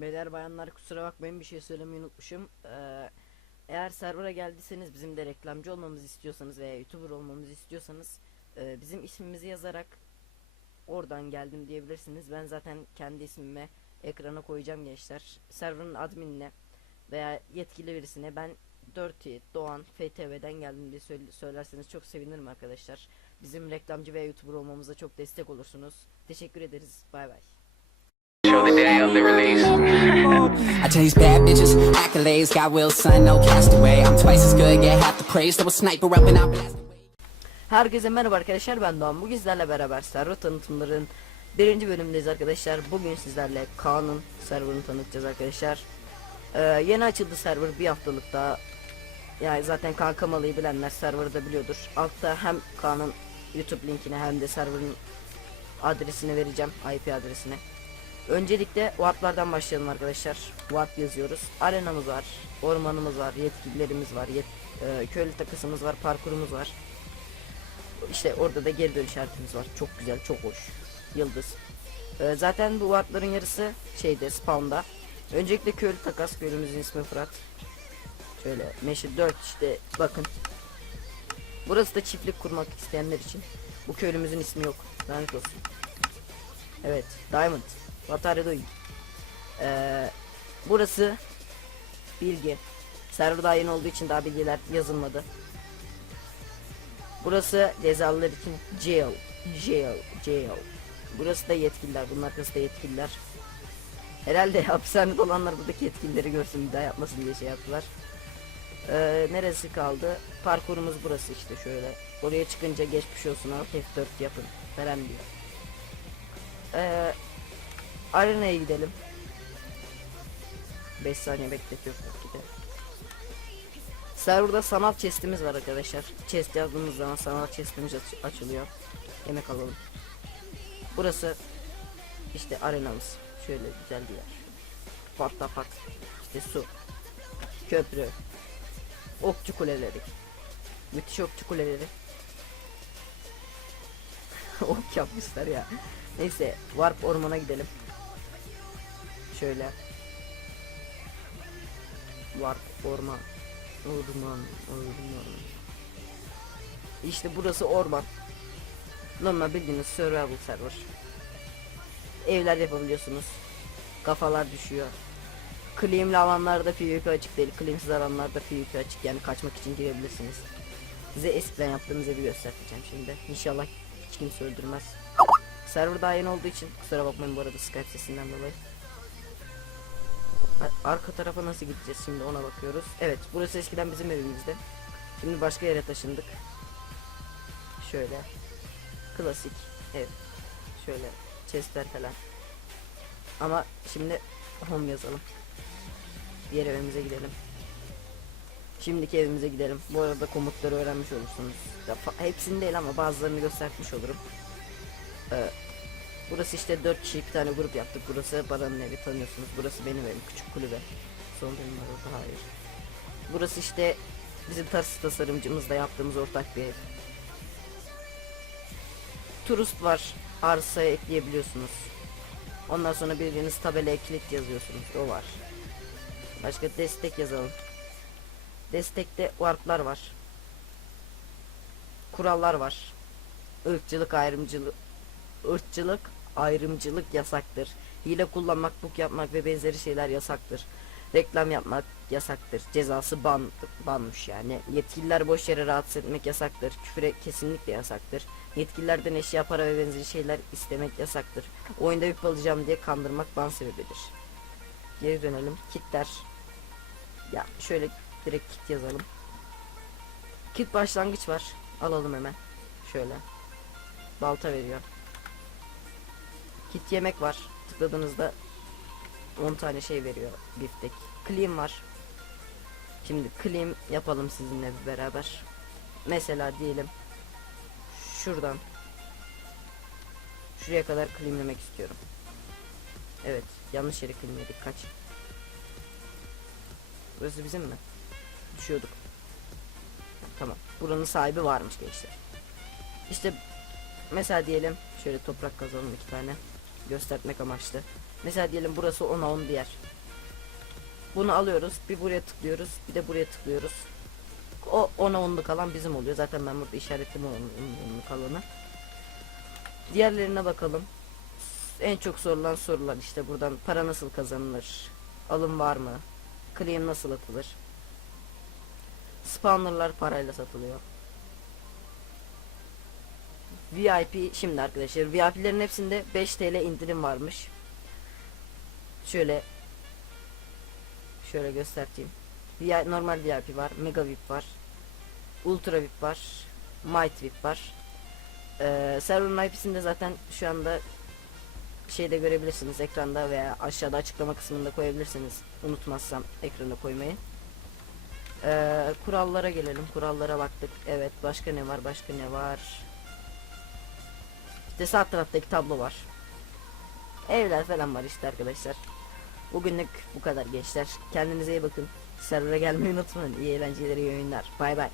Beyler bayanlar kusura bakmayın bir şey söylemeyi unutmuşum. Ee, eğer server'a geldiyseniz bizim de reklamcı olmamızı istiyorsanız veya YouTuber olmamızı istiyorsanız e, bizim ismimizi yazarak oradan geldim diyebilirsiniz. Ben zaten kendi ismime ekrana koyacağım gençler. Server'ın adminine veya yetkili birisine ben Dirty Doğan FTV'den geldim diye söyle- söylerseniz çok sevinirim arkadaşlar. Bizim reklamcı veya YouTuber olmamıza çok destek olursunuz. Teşekkür ederiz. Bay bay. I chase bad bitches, accolades, got will, son, no castaway. I'm twice as good, get half the praise. Throw a sniper up and away. Herkese merhaba arkadaşlar ben Doğan. Bugün sizlerle beraber server tanıtımların birinci bölümündeyiz arkadaşlar. Bugün sizlerle Kaan'ın serverını tanıtacağız arkadaşlar. Ee, yeni açıldı server bir haftalık daha. Yani zaten Kaan Kamalı'yı bilenler serverı da biliyordur. Altta hem Kaan'ın YouTube linkini hem de serverın adresini vereceğim. IP adresini. Öncelikle warplardan başlayalım arkadaşlar. Warp yazıyoruz. Arenamız var, ormanımız var, yetkililerimiz var, yet e, köylü takısımız var, parkurumuz var. İşte orada da geri dönüş işaretimiz var. Çok güzel, çok hoş. Yıldız. Ee, zaten bu warpların yarısı şeyde spawn'da. Öncelikle köylü takas. Köylümüzün ismi Fırat. Şöyle meşhur 4 işte bakın. Burası da çiftlik kurmak isteyenler için. Bu köylümüzün ismi yok. Lanet olsun. Evet, Diamond. Batarya doyun. Ee, burası bilgi. Server daha yeni olduğu için daha bilgiler yazılmadı. Burası cezalılar için jail, jail, jail. Burası da yetkililer, bunun arkası da yetkililer. Herhalde hapishanede olanlar buradaki yetkilileri görsün bir daha yapmasın diye şey yaptılar. Ee, neresi kaldı? Parkurumuz burası işte şöyle. Oraya çıkınca geçmiş olsun alt F4 yapın falan diyor. Ee, arenaya gidelim. 5 saniye bekletiyor gidelim. Serverda sanal chest'imiz var arkadaşlar. Chest yazdığımız zaman sanal chest'imiz aç- açılıyor. Yemek alalım. Burası işte arenamız. Şöyle güzel bir yer. Patlafat. İşte su. Köprü. Okçu kuleleri. Müthiş okçu kuleleri. ok yapmışlar ya. Neyse Warp ormana gidelim. Şöyle. Warp orman. Orman, orman. İşte burası orman. Normal bildiğiniz survival server. Evler yapabiliyorsunuz. Kafalar düşüyor. Claim'li alanlarda PvP açık değil. Claim'siz alanlarda PvP açık. Yani kaçmak için girebilirsiniz. Size eskiden yaptığımız evi göstereceğim şimdi. İnşallah hiç kimse öldürmez. Server daha yeni olduğu için kusura bakmayın bu arada Skype sesinden dolayı. Arka tarafa nasıl gideceğiz şimdi ona bakıyoruz. Evet burası eskiden bizim evimizdi. Şimdi başka yere taşındık. Şöyle. Klasik ev. Şöyle chestler falan. Ama şimdi home yazalım. Diğer evimize gidelim. Şimdiki evimize gidelim. Bu arada komutları öğrenmiş olursunuz. Hepsini değil ama bazılarını göstermiş olurum. Ee, Burası işte 4 kişi bir tane grup yaptık. Burası Baran'ın evi tanıyorsunuz. Burası benim evim. Küçük kulübe. Son benim var orada hayır. Burası işte bizim tas tasarımcımızla yaptığımız ortak bir ev. Turist var. Arsaya ekleyebiliyorsunuz. Ondan sonra bildiğiniz tabelaya kilit yazıyorsunuz. O var. Başka destek yazalım. Destekte warplar var. Kurallar var. Irkçılık ayrımcılık ırkçılık, ayrımcılık yasaktır. Hile kullanmak, buk yapmak ve benzeri şeyler yasaktır. Reklam yapmak yasaktır. Cezası ban banmış yani. Yetkililer boş yere rahatsız etmek yasaktır. Küfüre kesinlikle yasaktır. Yetkililerden eşya, para ve benzeri şeyler istemek yasaktır. Oyunda VIP alacağım diye kandırmak ban sebebidir. Geri dönelim. Kitler. Ya şöyle direkt kit yazalım. Kit başlangıç var. Alalım hemen. Şöyle. Balta veriyor. Kit yemek var. Tıkladığınızda 10 tane şey veriyor biftek. Clean var. Şimdi clean yapalım sizinle beraber. Mesela diyelim şuradan şuraya kadar cleanlemek istiyorum. Evet, yanlış yere cleanledik. Kaç. Burası bizim mi? Düşüyorduk. Tamam. Buranın sahibi varmış gençler. İşte mesela diyelim şöyle toprak kazalım iki tane göstermek amaçlı. Mesela diyelim burası 10'a 10 bir yer. Bunu alıyoruz. Bir buraya tıklıyoruz. Bir de buraya tıklıyoruz. O ona onluk kalan bizim oluyor. Zaten ben burada işaretledim onun onluk kalanı. Diğerlerine bakalım. En çok sorulan sorular işte buradan para nasıl kazanılır? Alım var mı? Claim nasıl atılır? Spawnerlar parayla satılıyor. VIP şimdi arkadaşlar VIP'lerin hepsinde 5 TL indirim varmış. Şöyle şöyle göstereyim. Normal VIP var, Mega VIP var, Ultra VIP var, Might VIP var. Ee, server'ın IP'sinde zaten şu anda şeyde görebilirsiniz ekranda veya aşağıda açıklama kısmında koyabilirsiniz. Unutmazsam ekrana koymayı. Ee, kurallara gelelim. Kurallara baktık. Evet başka ne var? Başka ne var? İşte sağ taraftaki tablo var. Evler falan var işte arkadaşlar. Bugünlük bu kadar gençler. Kendinize iyi bakın. Server'a gelmeyi unutmayın. İyi eğlenceler, iyi oyunlar. Bay bay.